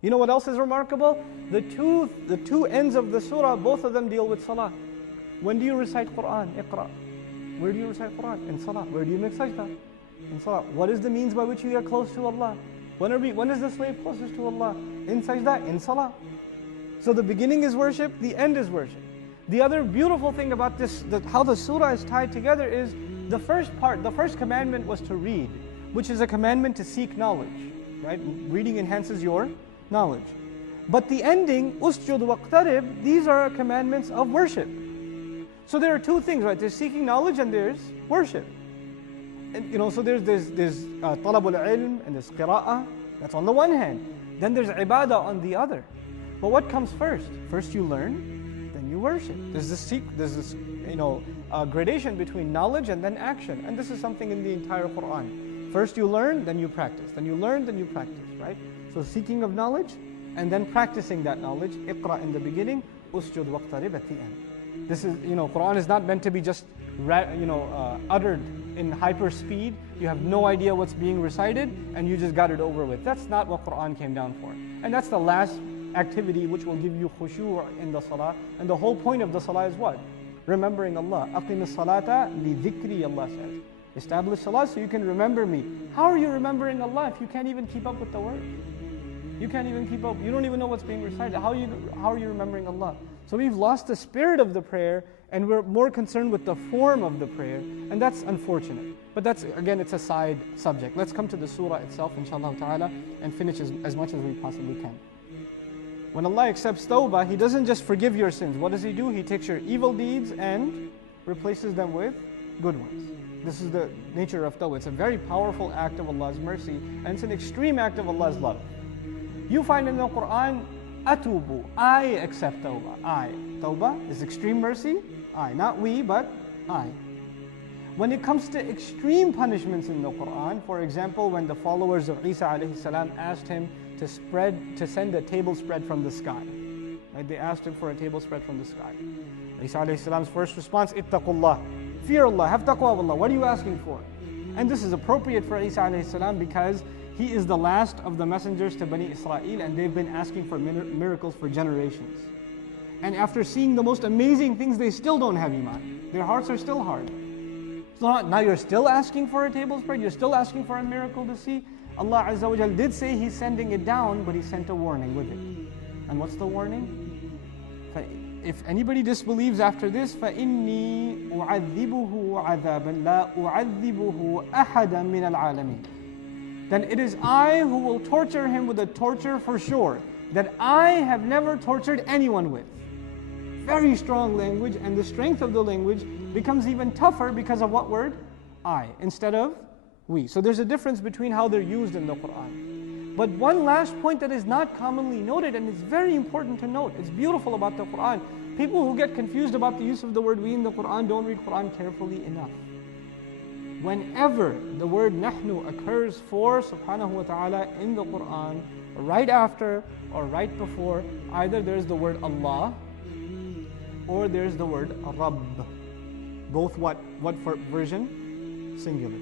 You know what else is remarkable? The two ends of the surah, both of them deal with salah. When do you recite Quran? Iqra. Where do you recite Quran? In salah. Where do you make sajda? In salah. What is the means by which you get close to Allah? When is the slave closest to Allah? In sajda, in salah. So the beginning is worship, the end is worship. The other beautiful thing about this, how the surah is tied together, is the first part, the first commandment was to read, which is a commandment to seek knowledge, right? Reading enhances your knowledge. But the ending, usjud waqtarib, these are commandments of worship. So there are two things, right? There's seeking knowledge and there's worship. And so there's talabul ilm and there's qira'ah. That's on the one hand. Then there's ibadah on the other. But what comes first? First you learn, then you worship. There's this gradation between knowledge and then action. And this is something in the entire Quran. First you learn, then you practice. Then you learn, then you practice, right? So seeking of knowledge and then practicing that knowledge. Iqra in the beginning, usjud waqtarib at the end. This is, Quran is not meant to be just, uttered in hyper speed. You have no idea what's being recited and you just got it over with. That's not what Quran came down for. And that's the last activity which will give you khushu' in the salah. And the whole point of the salah is what? Remembering Allah. Aqim as-salata li dhikri, Allah says. Establish salah so you can remember me. How are you remembering Allah if you can't even keep up with the words? You can't even keep up. You don't even know what's being recited. How are you remembering Allah? So we've lost the spirit of the prayer and we're more concerned with the form of the prayer. And that's unfortunate. But that's, again, it's a side subject. Let's come to the surah itself, inshallah ta'ala, and finish as much as we possibly can. When Allah accepts tawbah, He doesn't just forgive your sins. What does He do? He takes your evil deeds and replaces them with good ones. This is the nature of tawbah. It's a very powerful act of Allah's mercy, and it's an extreme act of Allah's love. You find in the Quran, atubu, I accept tawbah. I. Tawbah is extreme mercy. I. Not we, but I. When it comes to extreme punishments in the Quran, for example, when the followers of Isa alayhi salam asked him to send a table spread from the sky. Right? They asked him for a table spread from the sky. Isa alayhi salam's first response, ittaqullah. Fear Allah, have taqwa of Allah. What are you asking for? And this is appropriate for Isa alayhi salam because he is the last of the messengers to Bani Israel, and they've been asking for miracles for generations. And after seeing the most amazing things, they still don't have iman. Their hearts are still hard. So now you're still asking for a table spread, you're still asking for a miracle to see. Allah Azza wa Jal did say He's sending it down, but He sent a warning with it. And what's the warning? If anybody disbelieves after this, فَإِنِّي أُعَذِّبُهُ عَذَابًا لَا أُعَذِّبُهُ أَحَدًا مِنَ الْعَالَمِينَ. Then it is I who will torture him with a torture for sure, that I have never tortured anyone with. Very strong language, and the strength of the language becomes even tougher because of what word? I, instead of we. So there's a difference between how they're used in the Quran. But one last point that is not commonly noted, and it's very important to note, it's beautiful about the Quran. People who get confused about the use of the word we in the Quran don't read Quran carefully enough. Whenever the word nahnu occurs for subhanahu wa ta'ala in the Quran, right after or right before, either there's the word Allah or there's the word Rabb. Both what version? Singular.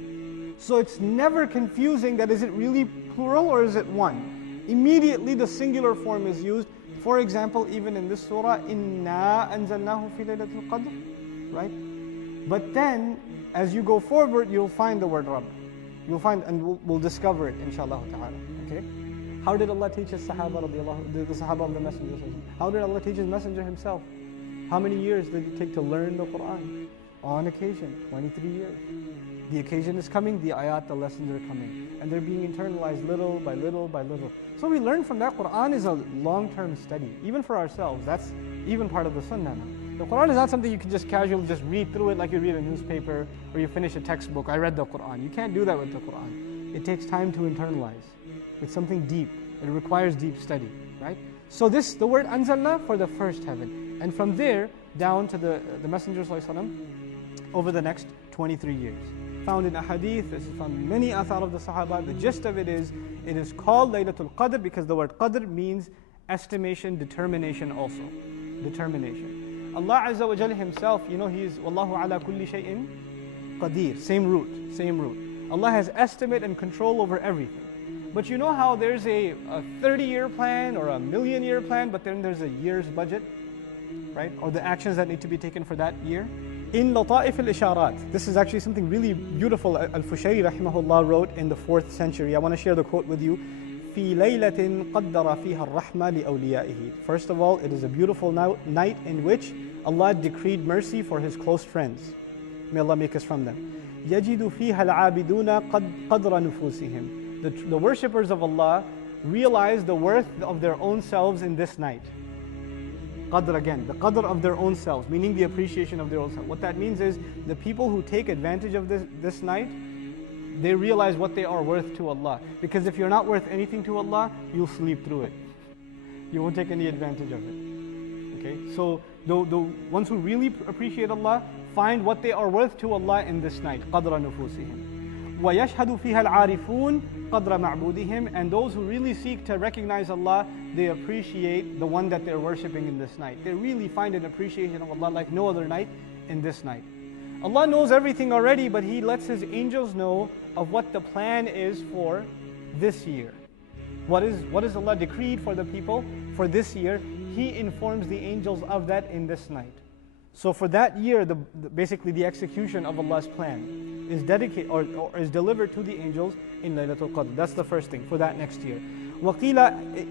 So it's never confusing that is it really plural or is it one? Immediately the singular form is used. For example, even in this surah, Inna anzalnahu fi laylatul qadr, right? But then, as you go forward, you'll find the word Rabb. You'll find, and we'll discover it, inshallah ta'ala. Okay? How did Allah teach His Sahaba, the Sahaba of the Messenger? How did Allah teach His Messenger Himself? How many years did it take to learn the Quran? On occasion, 23 years. The occasion is coming, the ayat, the lessons are coming. And they're being internalized little by little by little. So we learn from that. Quran is a long-term study, even for ourselves. That's even part of the sunnah now. The Quran is not something you can just casually just read through it like you read a newspaper or you finish a textbook. I read the Quran. You can't do that with the Quran. It takes time to internalize. It's something deep. It requires deep study, right? So the word anzalna for the first heaven. And from there down to the Messenger ﷺ over the next 23 years. Found in a hadith, this is from many athar of the Sahaba. The gist of it is called Laylatul Qadr because the word Qadr means estimation, determination also. Determination. Allah Azza wa Jalla Himself, He is Wallahu ala kulli shay'in qadir. Same root. Allah has estimate and control over everything. But you know how there's a 30-year plan or a million-year plan, but then there's a year's budget, right? Or the actions that need to be taken for that year. In Lata'if al-Isharat, this is actually something really beautiful Al-Fushayri rahimahullah wrote in the 4th century. I want to share the quote with you. في ليلة قدر فيها الرحمة لأوليائه. First of all, it is a beautiful night in which Allah decreed mercy for His close friends. May Allah make us from them. يجد فيها العابدون قدر نفوسهم. The worshippers of Allah realize the worth of their own selves in this night. Qadr again, the qadr of their own selves, meaning the appreciation of their own selves. What that means is the people who take advantage of this night, they realize what they are worth to Allah. Because if you're not worth anything to Allah, you'll sleep through it. You won't take any advantage of it. Okay, so the ones who really appreciate Allah find what they are worth to Allah in this night. قدر نفوسهم. وَيَشْهَدُ فِيهَا الْعَارِفُونَ قَدْرَ مَعْبُودِهِمْ. And those who really seek to recognize Allah, they appreciate the one that they're worshipping in this night. They really find an appreciation of Allah like no other night in this night. Allah knows everything already, but He lets His angels know of what the plan is for this year. What is Allah decreed for the people for this year? He informs the angels of that in this night. So for that year, basically the execution of Allah's plan is dedicated or is delivered to the angels in Laylatul Qadr. That's the first thing for that next year. وَقِيلَ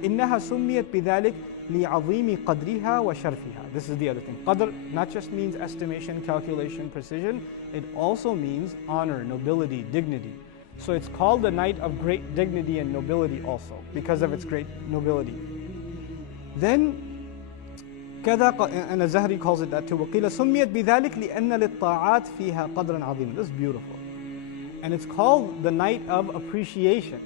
إِنَّهَا سُمِّيَتْ بِذَلِكَ لِعَظِيمِ قَدْرِهَا وَشَرْفِهَا. This is the other thing. Qadr not just means estimation, calculation, precision. It also means honor, nobility, dignity. So it's called the night of great dignity and nobility also, because of its great nobility. Then كذا, and Al-Zahri calls it that too. وَقِيلَ سُمِّيَتْ بِذَلِكَ لِأَنَّ لِلطَّاعَاتِ فِيهَا قَدْرًا عَظِيمًا. This is beautiful. And it's called the night of appreciation.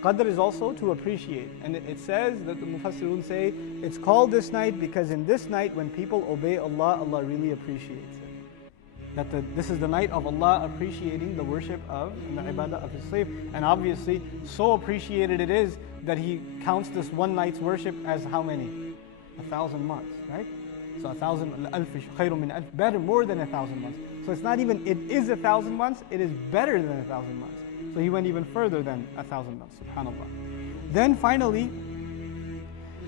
Qadr is also to appreciate. And it says that the Mufassirun say, it's called this night because in this night when people obey Allah, Allah really appreciates it. That this is the night of Allah appreciating the worship of and the ibadah of His slave. And obviously, so appreciated it is that He counts this one night's worship as how many? 1,000 months, right? So 1,000, al-alf khayru min alf, better, more than 1,000 months. So it's not even, it is 1,000 months, it is better than 1,000 months. So He went even further than 1,000 months, subhanAllah. Then finally,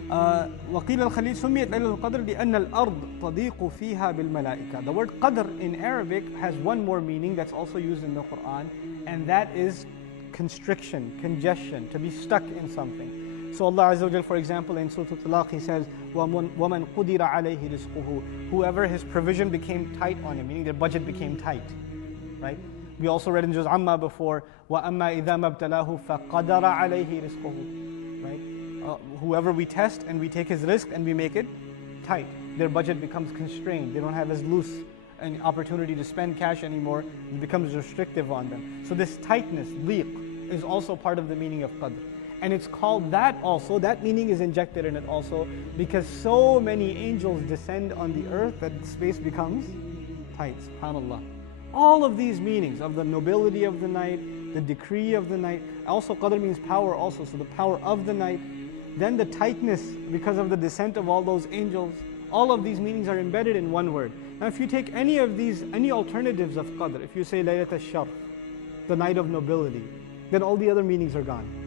وَقِيلَ الْخَلِيلُ سُمِّيَتْ لَيْلَةُ الْقَدْرِ لِأَنَّ الْأَرْض تَضِيقُ فِيهَا بِالْمَلَائِكَةِ. The word qadr in Arabic has one more meaning that's also used in the Quran, and that is constriction, congestion, to be stuck in something. So Allah Azza wa Jal, for example, in Surah Al-Talaq, He says, وَمَنْ قُدِرَ عَلَيْهِ رِزْقُهُ. Whoever his provision became tight on him, meaning their budget became tight, right? We also read in Juz Amma before, وَأَمَّا إِذَا مَبْتَلَاهُ فَقَدَرَ عَلَيْهِ رِزْقُهُ. Right? Whoever we test and we take his risk and we make it tight, their budget becomes constrained. They don't have as loose an opportunity to spend cash anymore. It becomes restrictive on them. So this tightness, liq, is also part of the meaning of qadr. And it's called that also, that meaning is injected in it also, because so many angels descend on the earth that space becomes tight, subhanAllah. All of these meanings of the nobility of the night, the decree of the night, also qadr means power also, so the power of the night, then the tightness because of the descent of all those angels, all of these meanings are embedded in one word. Now if you take any of these, any alternatives of qadr, if you say Laylat al-Sharf, the night of nobility, then all the other meanings are gone.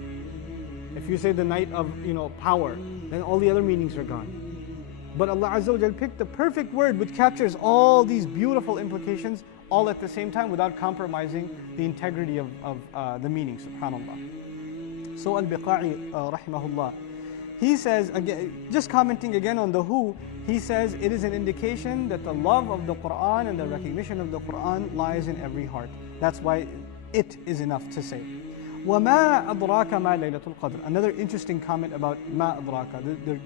If you say the night of power, then all the other meanings are gone. But Allah Azza wa Jal picked the perfect word which captures all these beautiful implications all at the same time without compromising the integrity of the meaning, subhanAllah. So Al-Biqa'i rahimahullah, he says, again, just commenting again on the who, he says it is an indication that the love of the Quran and the recognition of the Quran lies in every heart. That's why it is enough to say. وَمَا أَدْرَاكَ مَا لَيْلَةُ الْقَدْرِ. Another interesting comment about مَا أَدْرَاكَ, the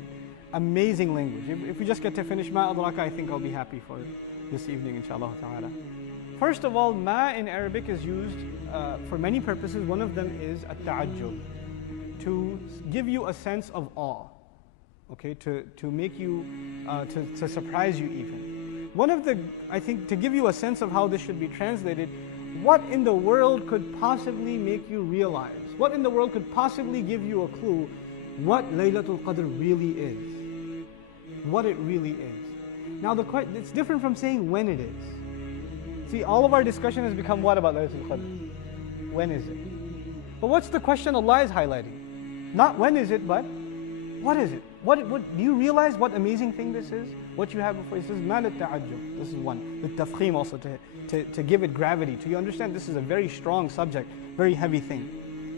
amazing language. If we just get to finish مَا أَدْرَاكَ, I think I'll be happy for this evening, inshaAllah ta'ala. First of all, ma in Arabic is used for many purposes. One of them is at-ta'ajjub, to give you a sense of awe, okay, to make you, to surprise you even. One of the, I think, to give you a sense of how this should be translated, what in the world could possibly make you realize, what in the world could possibly give you a clue what Laylatul Qadr really is, what it really is. Now it's different from saying when it is. See, all of our discussion has become what about Laylatul Qadr? When is it? But what's the question Allah is highlighting? Not when is it, but what is it? What do you realize what amazing thing this is? What you have before you. This is mal al-ta'ajjub. This is one. The tafkhim also, to give it gravity. To you understand this is a very strong subject, very heavy thing.